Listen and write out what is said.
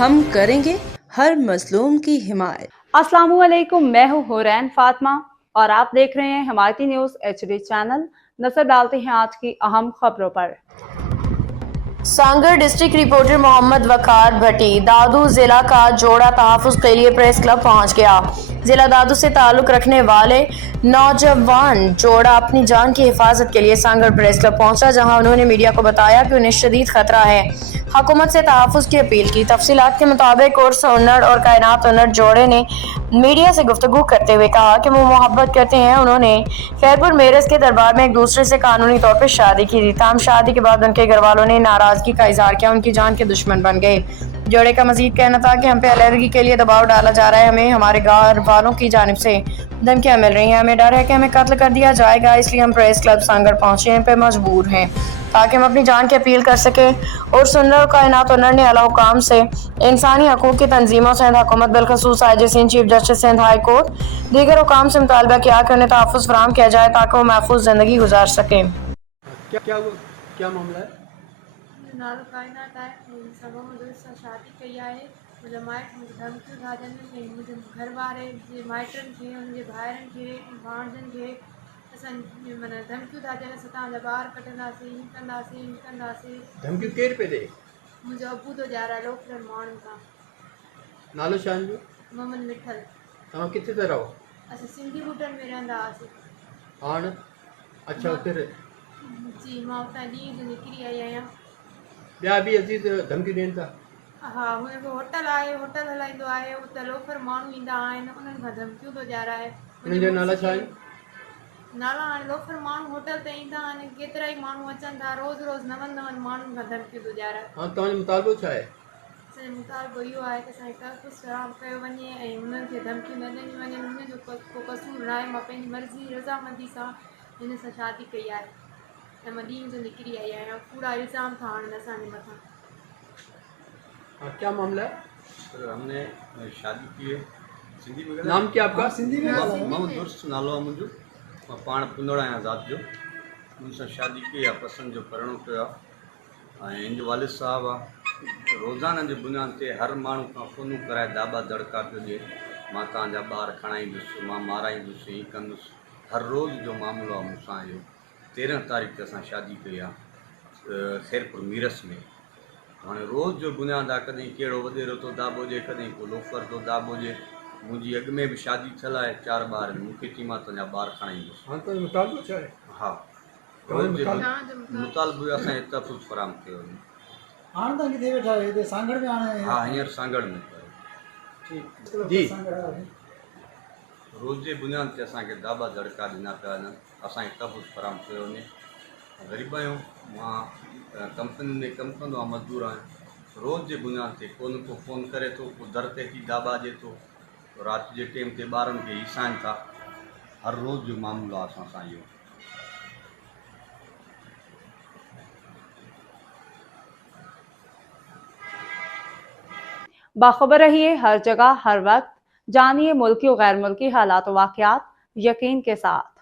हम करेंगे हर मजलूम की हिमायत। अस्सलामुअलैकुम, मैं हूँ हुरैन फातिमा और आप देख रहे हैं हिमायती न्यूज़ HD चैनल। नजर डालते हैं आज की अहम खबरों पर। सांगड़ डिस्ट्रिक्ट रिपोर्टर मोहम्मद वकार भट्टी दादू जिला का जोड़ा तहफ़्फ़ुज़ के लिए प्रेस क्लब पहुंच गया। जिला दादू से ताल्लुक रखने वाले नौजवान जोड़ा अपनी जान की हिफाजत के लिए सांगड़ प्रेस क्लब पहुंचा, जहां उन्होंने मीडिया को बताया कि उन्हें शदीद खतरा है। हुकूमत से तहफ़्फ़ुज़ की अपील की। तफसीलात के मुताबिक उर्स उन्नड़ और कायनात उन्नड़ जोड़े ने मीडिया से गुफ्तगू करते हुए कहा कि वो मोहब्बत करते हैं। उन्होंने खैरपुर मेरस के दरबार में एक दूसरे से कानूनी तौर पर शादी की थी। ताम शादी के बाद उनके घर वालों ने नाराजगी का इजहार किया, उनकी जान के दुश्मन बन गए। जोड़े का मजीद कहना था कि हम पे अलहदगी के लिए दबाव डाला जा रहा है, हमें हमारे घर वालों की जानिब से धमकियां मिल रही हैं, हमें डर है कि हमें कत्ल कर दिया जाएगा, इसलिए हम प्रेस क्लब सांगड़ पहुंचे पे मजबूर हैं ताकि हम अपनी जान की अपील कर सके। और सुन्नर कायनात उन्नड़ ने आला हुकाम से, इंसानी हकूक की तंजीमों से, हुकूमत बिलखसूस IG Sindh, chief justice Sindh high court, दीगर हुकाम से मुतालबा किया कि उन्हें तहफ़्फ़ुज़ फराहम किया जाए ताकि वो महफूज जिंदगी गुजार सकें। क्या मामला है? नालो कायनात आहे, सभा में दोस्त सां शादी कई आहे। मुंहिंजा माइट मुंहिंजी धमकियूं था ॾियनि, मुंहिंजे घर वारे जे माइटनि खे, हुनजे भाइरनि खे, भाणजनि खे असां माना धमकियूं था ॾियनि, असां तव्हांजा ॿार कढंदासीं, हीअं कंदासीं, हीअं कंदासीं। धमकियूं केरु पिए ॾे? मुंहिंजो अबू थो ॾियाराए लोकलनि माण्हुनि खां। नालो छा आहे? मोहम्मद मिठल। तव्हां किथे था रहो? असां सिंधी बूटनि में रहंदा हुआसीं। हाणे अच्छा उते जी, मां उतां ॾींहं जो निकिरी आई आहियां। ॿिया बि अजीज़ धमकी ॾियनि था? हा, हुनजो होटल आहे, होटल हलाईंदो आहे, उते लोफर माण्हू ईंदा आहिनि, उन्हनि खां धमकियूं थो ॾियाराए। उन्हनि जा नाला छा आहिनि? नाला हाणे लोफर माण्हू होटल ते ईंदा आहिनि, केतिरा ई माण्हू अचनि था, रोज़ रोज़ नवनि माण्हुनि खां धमकियूं थो ॾियाराए। हा, तव्हांजो मुतालबो छा आहे? असांजो मुतालबो इहो आहे कि असांखे तहफ़्फ़ुज़ फराहम कयो वञे ऐं हुननि खे धमकियूं न ॾिनियूं वञनि। हुनजो को कसूर न आहे, मां पंहिंजी मर्ज़ी रज़ामंदी सां हिन सां शादी कई आहे ऐं मां ॾींहं जो निकिरी आई आहियां। कूड़ा इल्ज़ाम था आणनि असांजे मथां। हाँ, क्या मामला है? सर, हमने शादी की है सिंधी में। नाम क्या आपका? सिंधी में मोहम्मद दुर्स नालो आहे मुंहिंजो। मां पाण पुंदड़ आहियां ज़ात जो। मुंहिंसां शादी कई आहे, पसंदि जो करिणो पियो आहे। ऐं हिनजो वालिद साहबु आहे, रोज़ाना जे बुनियाद ते हर माण्हू खां फ़ोनूं कराए दाबा दड़का पियो ॾिए, मां तव्हांजा ॿार खणाईंदुसि, मां माराईंदुसि, हीअं कंदुसि। हर रोज़ जो मामिलो आहे मूंसां इहो। 13 तारीख़ ते असां शादी कई आहे खैरपुर मीरस में। हाणे रोज़ जो बुनियाद आहे, कॾहिं कहिड़ो वॾेरो थो दाबो ॾिए, कॾहिं को लोफर थो दाबो ॾिए। मुंहिंजी अॻु में बि शादी थियल आहे, 4 ॿार आहिनि। मूंखे चई मां तुंहिंजा ॿार खणाईंदुसि। हाँ, तो मुतालबो छा आहे? हा, रोज़ जे मुतालबो असांखे तहफ़्फ़ुज़ फराहम कयो वञे। हाणे तव्हां किथे वेठा आहियो? हिते सांगड़ में? हाणे हा, हींअर सांगड़ में। जी, रोज़ जे बुनियाद ते असांखे दाबा दड़का ॾिना पिया वञनि, असांखे तहफ़्फ़ुज़ फराहम कयो वञे। ग़रीब आहियूं, मां कंपनी में कमु कंदो आहियां, मज़दूर आहियां। रोज़ जे बुनियाद ते को न को फ़ोन करे थो, को दर ते अची दाबा ॾिए थो, राति जे टाइम ते ॿारनि खे हिसाइनि था। हर रोज़ जो मामिलो आहे असां सां इहो। बाखबर रहिए हर जगह हर वक्त, जानिए मुल्की और गैर मुल्की हालात व वाक़यात यकीन के साथ।